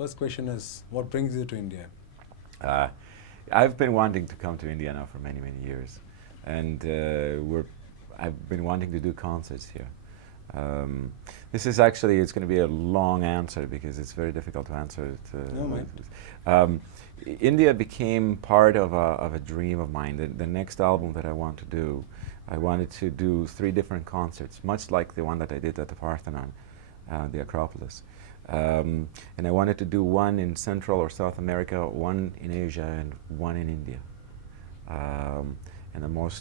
First question is, what brings you to India? Uh, I've been wanting to come to India now for many, many years, and I've been wanting to do concerts here. Um, this is actually, it's going to be a long answer because it's very difficult to answer it. No, mate. Um, India became part of a dream of mine. The next album that I want to do, I wanted to do 3 different concerts, much like the one that I did at the Parthenon, the Acropolis. And I wanted to do one in Central or South America, one in Asia, and one in India. And one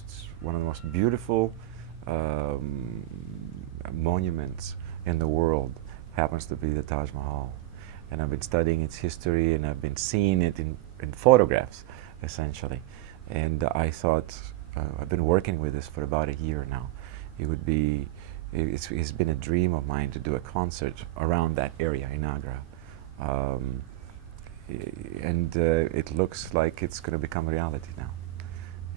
of the most beautiful monuments in the world happens to be the Taj Mahal. And I've been studying its history, and I've been seeing it in photographs, essentially. And I thought, I've been working with this for about a year now. It's been a dream of mine to do a concert around that area in Agra. And it looks like it's going to become reality now.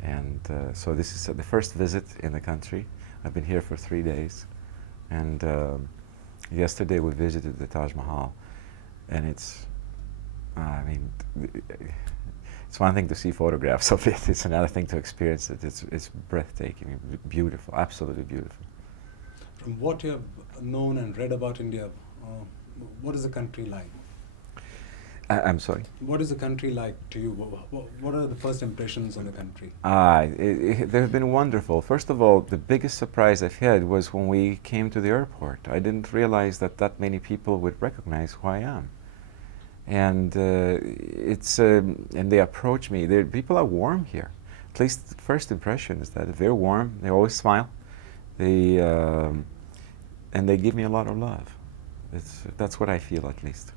And so this is the first visit in the country. I've been here for 3 days. And yesterday we visited the Taj Mahal. And it's one thing to see photographs of it. It's another thing to experience it. It's breathtaking, beautiful, absolutely beautiful. From what you have known and read about India, what is the country like? I'm sorry? What is the country like to you? What are the first impressions on the country? They've been wonderful. First of all, the biggest surprise I've had was when we came to the airport. I didn't realize that many people would recognize who I am. And and they approach me. People are warm here. At least the first impression is that they're warm. They always smile. And they give me a lot of love. That's what I feel, at least.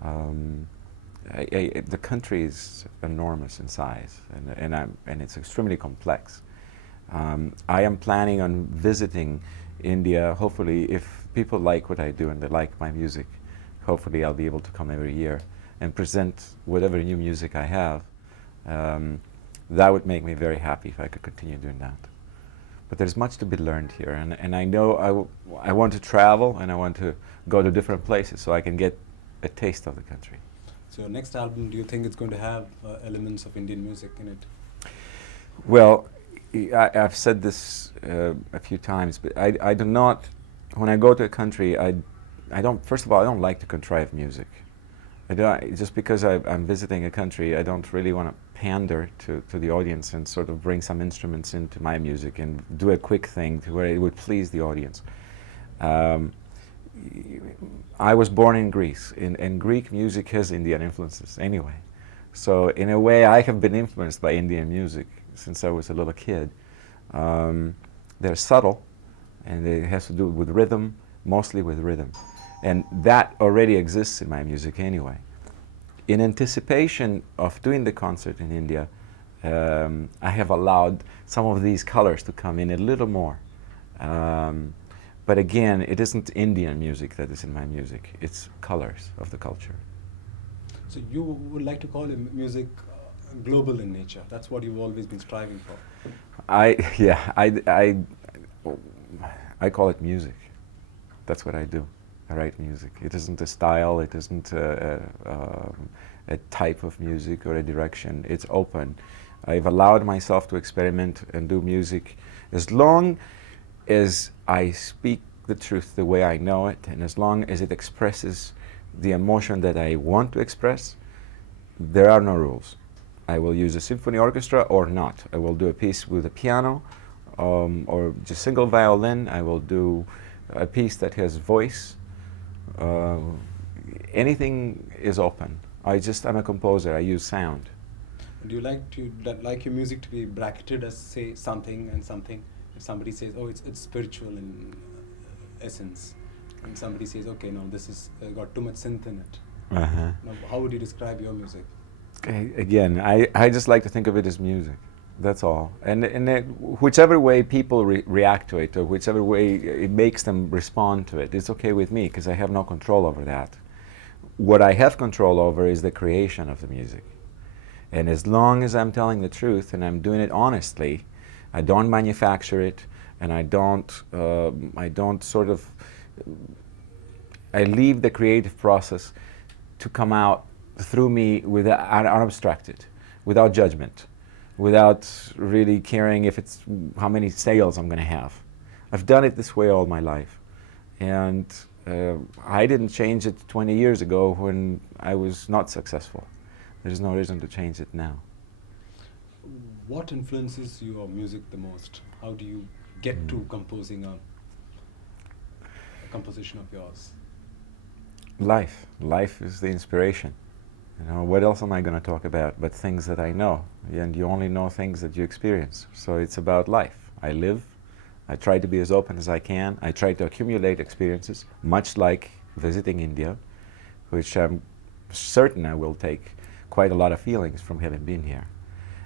The country is enormous in size, and it's extremely complex. I am planning on visiting India. Hopefully, if people like what I do and they like my music, hopefully I'll be able to come every year and present whatever new music I have. That would make me very happy if I could continue doing that. But there's much to be learned here, and I know I want to travel, and I want to go to different places so I can get a taste of the country. So your next album, do you think it's going to have elements of Indian music in it? Well, I've said this a few times, but I do not, when I go to a country, I don't, first of all, I don't like to contrive music. Just because I'm visiting a country, I don't really want to pander to the audience and sort of bring some instruments into my music and do a quick thing to where it would please the audience. I was born in Greece, and Greek music has Indian influences anyway. So in a way, I have been influenced by Indian music since I was a little kid. They're subtle, and it has to do with rhythm, mostly with rhythm. And that already exists in my music anyway. In anticipation of doing the concert in India, I have allowed some of these colors to come in a little more. But again, it isn't Indian music that is in my music. It's colors of the culture. So you would like to call your music global in nature. That's what you've always been striving for. I call it music. That's what I do. I write music. It isn't a style. It isn't a type of music or a direction. It's open. I've allowed myself to experiment and do music as long as I speak the truth the way I know it, and as long as it expresses the emotion that I want to express. There are no rules. I will use a symphony orchestra or not. I will do a piece with a piano or just single violin. I will do a piece that has voice. Anything is open. I'm a composer. I use sound. Do you like your music to be bracketed as, say, something and something? If somebody says, oh, it's spiritual in essence, and somebody says, okay, no, this is got too much synth in it. Uh-huh. Now, how would you describe your music? Again, I just like to think of it as music. That's all. And whichever way people react to it, or whichever way it makes them respond to it, it's okay with me, because I have no control over that. What I have control over is the creation of the music. And as long as I'm telling the truth and I'm doing it honestly, I don't manufacture it, and I leave the creative process to come out through me without unobstructed, without judgment, without really caring if it's how many sales I'm going to have. I've done it this way all my life, and I didn't change it 20 years ago when I was not successful. There's no reason to change it now. What influences your music the most? How do you get to composing a composition of yours? Life. Life is the inspiration. You know, what else am I going to talk about but things that I know? And you only know things that you experience. So it's about life. I live. I try to be as open as I can. I try to accumulate experiences, much like visiting India, which I'm certain I will take quite a lot of feelings from having been here.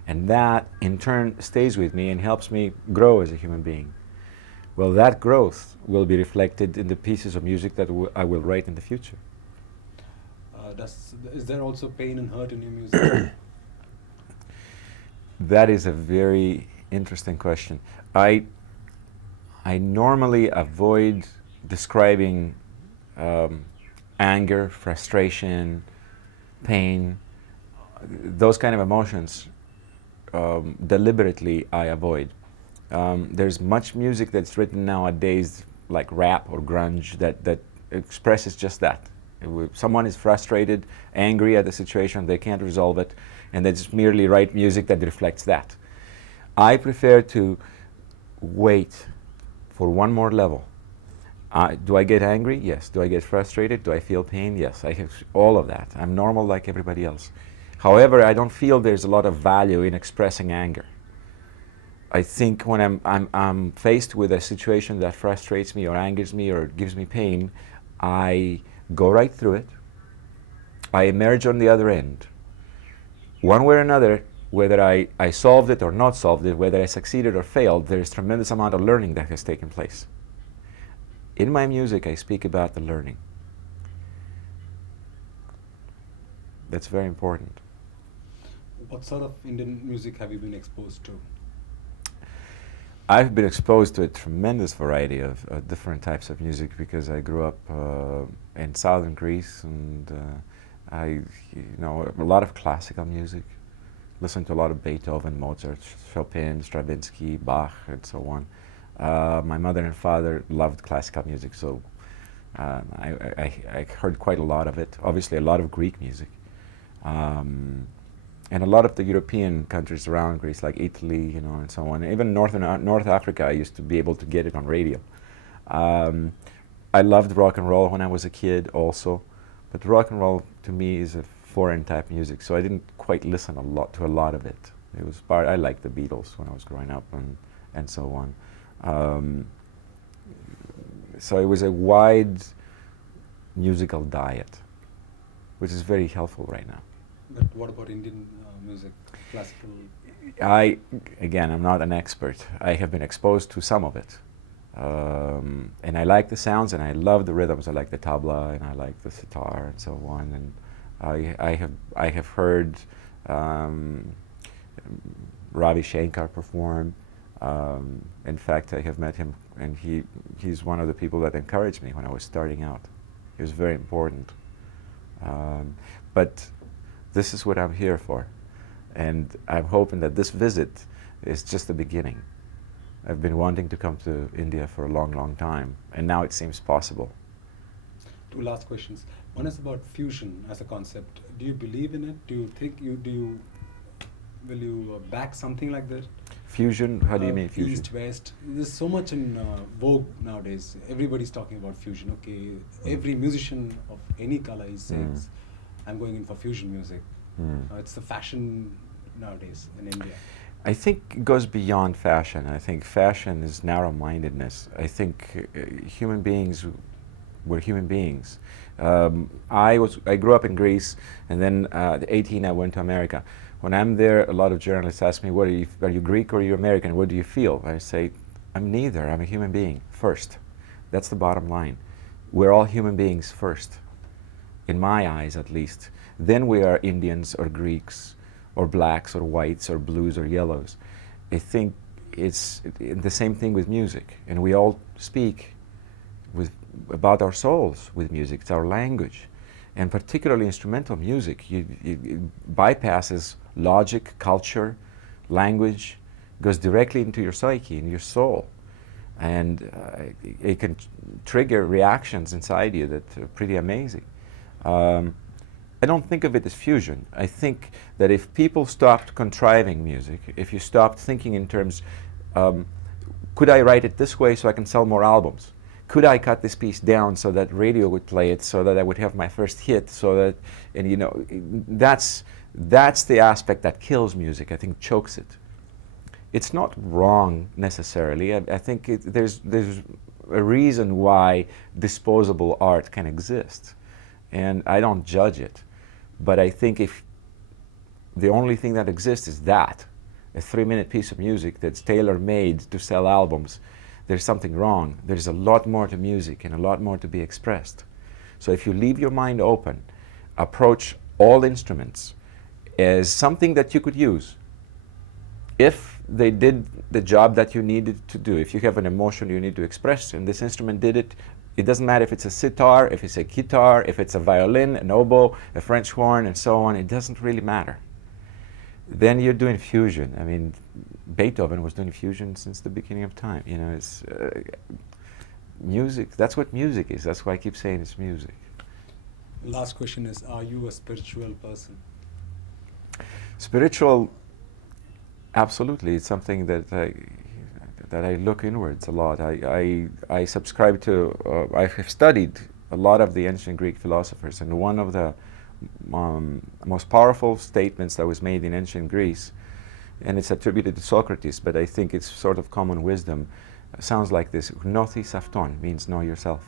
And that, in turn, stays with me and helps me grow as a human being. Well, that growth will be reflected in the pieces of music that I will write in the future. Is there also pain and hurt in your music? That is a very interesting question. I normally avoid describing anger, frustration, pain, those kind of emotions. Deliberately I avoid. There's much music that's written nowadays, like rap or grunge, that expresses just that. Someone is frustrated, angry at the situation, they can't resolve it, and they just merely write music that reflects that. I prefer to wait for one more level. Do I get angry? Yes. Do I get frustrated? Do I feel pain? Yes. I have all of that. I'm normal like everybody else. However, I don't feel there's a lot of value in expressing anger. I think when I'm faced with a situation that frustrates me or angers me or gives me pain, I go right through it. I emerge on the other end. One way or another, whether I solved it or not solved it, whether I succeeded or failed, there's tremendous amount of learning that has taken place. In my music, I speak about the learning. That's very important. What sort of Indian music have you been exposed to? I've been exposed to a tremendous variety of different types of music because I grew up in southern Greece, and I know a lot of classical music, listened to a lot of Beethoven, Mozart, Chopin, Stravinsky, Bach, and so on. My mother and father loved classical music, so I heard quite a lot of it. Obviously, a lot of Greek music. And a lot of the European countries around Greece, like Italy, and so on. Even North Africa, I used to be able to get it on radio. I loved rock and roll when I was a kid also, but rock and roll to me is a foreign type music, so I didn't quite listen to a lot of it. It was I liked the Beatles when I was growing up and so on. So it was a wide musical diet, which is very helpful right now. But what about Indian music, classical? I'm not an expert. I have been exposed to some of it. And I like the sounds, and I love the rhythms. I like the tabla, and I like the sitar, and so on. And I have heard Ravi Shankar perform. In fact, I have met him, and he's one of the people that encouraged me when I was starting out. He was very important. But this is what I'm here for, and I'm hoping that this visit is just the beginning. I've been wanting to come to India for a long, long time, and now it seems possible. Two last questions. One is about fusion as a concept. Do you believe in it? Do you think will you back something like that? Fusion? How do you mean fusion? East, West. There's so much in vogue nowadays. Everybody's talking about fusion. Okay, every musician of any color he says, I'm going in for fusion music. It's the fashion nowadays in India. I think it goes beyond fashion. I think fashion is narrow-mindedness. I think human beings were human beings. I grew up in Greece, and then at 18 I went to America. When I'm there, a lot of journalists ask me, are you Greek or are you American? What do you feel? I say, I'm neither. I'm a human being first. That's the bottom line. We're all human beings first, in my eyes at least. Then we are Indians or Greeks or blacks or whites or blues or yellows. I think it's the same thing with music, and we all speak about our souls with music. It's our language. and particularly instrumental music, it bypasses logic, culture, language, goes directly into your psyche and your soul, and it can trigger reactions inside you that are pretty amazing. I don't think of it as fusion. I think that if people stopped contriving music, if you stopped thinking in terms, could I write it this way so I can sell more albums? Could I cut this piece down so that radio would play it, so that I would have my first hit, so that, and you know, that's the aspect that kills music, I think chokes it. It's not wrong necessarily. I think there's a reason why disposable art can exist, and I don't judge it. But I think if the only thing that exists is that, a 3-minute piece of music that's tailor-made to sell albums, there's something wrong. There's a lot more to music and a lot more to be expressed. So if you leave your mind open, approach all instruments as something that you could use. If they did the job that you needed to do, if you have an emotion you need to express and this instrument did it, it doesn't matter if it's a sitar, if it's a guitar, if it's a violin, an oboe, a French horn, and so on, it doesn't really matter. Then you're doing fusion. I mean, Beethoven was doing fusion since the beginning of time. You know, it's music, that's what music is. That's why I keep saying it's music. Last question is, are you a spiritual person? Spiritual, absolutely. It's something that I look inwards a lot. I subscribe to, I have studied a lot of the ancient Greek philosophers, and one of the most powerful statements that was made in ancient Greece, and it's attributed to Socrates, but I think it's sort of common wisdom, sounds like this: gnosis avton, means know yourself.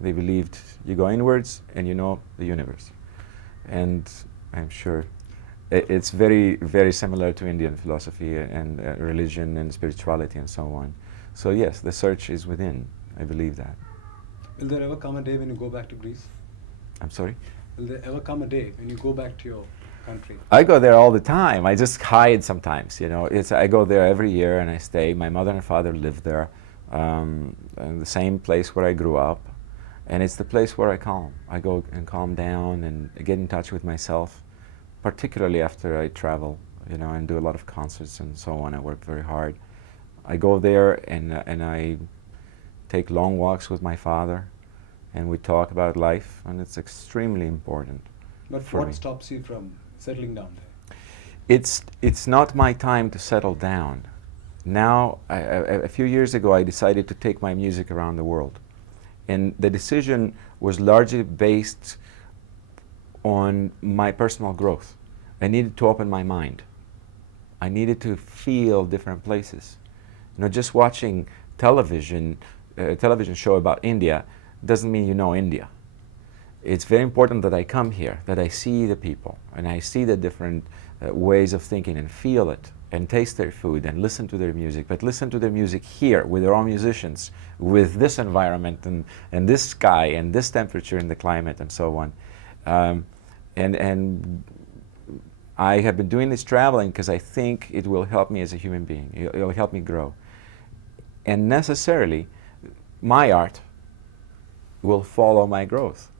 They believed you go inwards and you know the universe. And I'm sure it's very, very similar to Indian philosophy and religion and spirituality and so on. So yes, the search is within. I believe that. Will there ever come a day when you go back to Greece? I'm sorry? Will there ever come a day when you go back to your country? I go there all the time. I just hide sometimes, you know. I go there every year and I stay. My mother and father live there, in the same place where I grew up. And it's the place where I calm. I go and calm down and get in touch with myself, particularly after I travel, you know, and do a lot of concerts and so on. I work very hard. I go there and I take long walks with my father, and we talk about life, and it's extremely important. But for what me. stops you from settling down there? It's not my time to settle down. Now, a few years ago, I decided to take my music around the world. And the decision was largely based on my personal growth. I needed to open my mind. I needed to feel different places. You know, just watching television, a television show about India doesn't mean you know India. It's very important that I come here, that I see the people, and I see the different ways of thinking and feel it, and taste their food and listen to their music, but listen to their music here with their own musicians, with this environment and this sky and this temperature and the climate and so on. And I have been doing this traveling because I think it will help me as a human being. It will help me grow. And necessarily, my art will follow my growth.